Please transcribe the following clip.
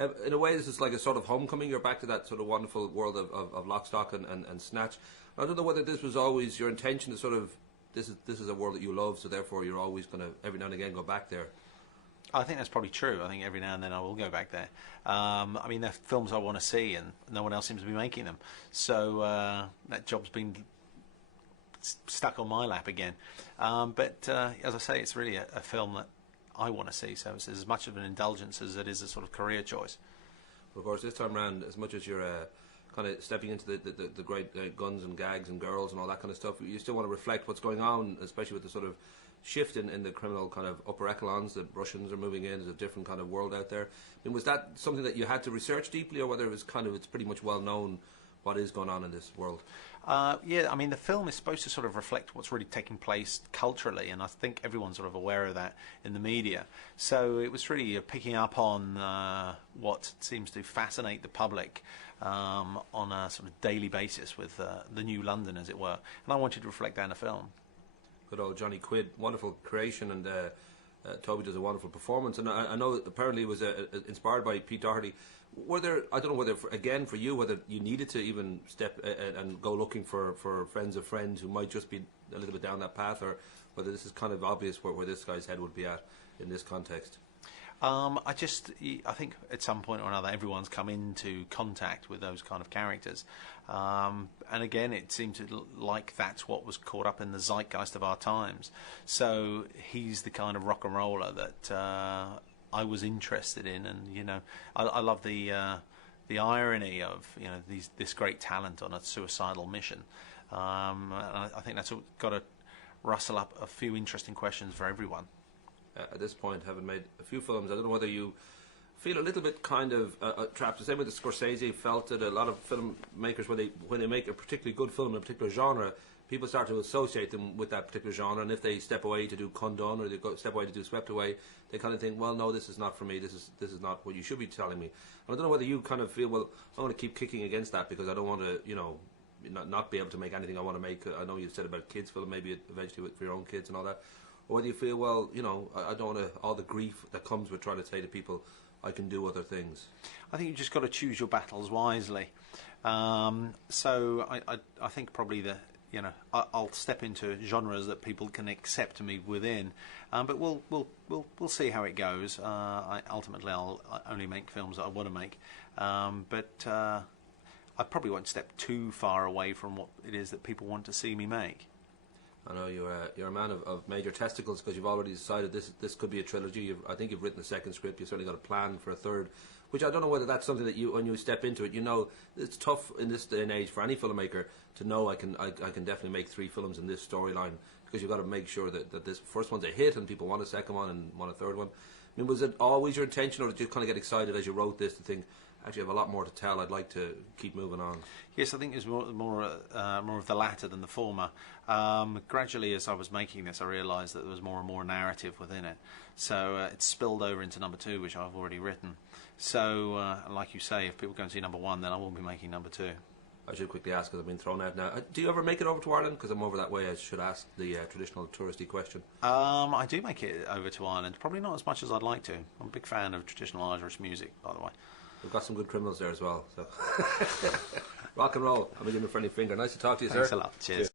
In a way, this is like a sort of homecoming. You're back to that sort of wonderful world of Lock, Stock and Snatch. I don't know whether this was always your intention to sort of, this is a world that you love, so therefore you're always going to, every now and again, go back there. I think that's probably true. I think every now and then I will go back there. I mean, they're films I want to see, and no one else seems to be making them. So that job's been stuck on my lap again. But as I say, it's really a film that I want to see. So it's as much of an indulgence as it is a sort of career choice. Of course, this time around, as much as you're kind of stepping into the great guns and gags and girls and all that kind of stuff, you still want to reflect what's going on, especially with the sort of shift in the criminal kind of upper echelons. The Russians are moving in. There's a different kind of world out there. I mean, was that something that you had to research deeply, or whether it was it's pretty much well known what is going on in this world? Yeah, I mean, the film is supposed to sort of reflect what's really taking place culturally, and I think everyone's sort of aware of that in the media. So it was really picking up on what seems to fascinate the public on a sort of daily basis with the new London, as it were. And I wanted to reflect that in a film. Good old Johnny Quid, wonderful creation, and Toby does a wonderful performance. And I know apparently it was inspired by Pete Doherty. Were there, I don't know whether, again, for you, whether you needed to even step and go looking for friends of friends who might just be a little bit down that path, or whether this is kind of obvious where this guy's head would be at in this context? I think at some point or another everyone's come into contact with those kind of characters, and again it seemed to like that's what was caught up in the zeitgeist of our times. So he's the kind of rock and roller that I was interested in, and you know, I love the irony of, you know, this great talent on a suicidal mission, and I think that's got to rustle up a few interesting questions for everyone. At this point, having made a few films, I don't know whether you feel a little bit kind of trapped. The same way that Scorsese felt it. A lot of filmmakers, when they make a particularly good film in a particular genre, people start to associate them with that particular genre, and if they step away to do Kundun or they step away to do Swept Away, they kind of think, well, no, this is not for me. This is not what you should be telling me. And I don't know whether you kind of feel, well, I want to keep kicking against that because I don't want to, you know, not be able to make anything I want to make. I know you said about kids film, maybe eventually for your own kids and all that. Or whether you feel, well, you know, I don't want all the grief that comes with trying to say to people, I can do other things. I think you just got to choose your battles wisely. So I think probably I'll step into genres that people can accept me within, but we'll see how it goes. Ultimately, I'll only make films that I want to make, but I probably won't step too far away from what it is that people want to see me make. I know you're a man of major testicles because you've already decided this could be a trilogy. I think you've written a second script. You've certainly got a plan for a third, which I don't know whether that's something that when you step into it, you know, it's tough in this day and age for any filmmaker to know I can definitely make 3 films in this storyline, because you've got to make sure that this first one's a hit and people want a second one and want a third one. I mean, was it always your intention, or did you kind of get excited as you wrote this to think, actually I have a lot more to tell, I'd like to keep moving on? Yes, I think it was more of the latter than the former. Gradually, as I was making this, I realised that there was more and more narrative within it. So it spilled over into number 2, which I've already written. So, like you say, if people go and see number 1, then I won't be making number 2. I should quickly ask, because I've been thrown out now. Do you ever make it over to Ireland? Because I'm over that way. I should ask the traditional touristy question. I do make it over to Ireland. Probably not as much as I'd like to. I'm a big fan of traditional Irish music, by the way. We've got some good criminals there as well. So. Rock and roll. I'm giving you a friendly finger. Nice to talk to you, Thanks sir. Thanks a lot. Cheers.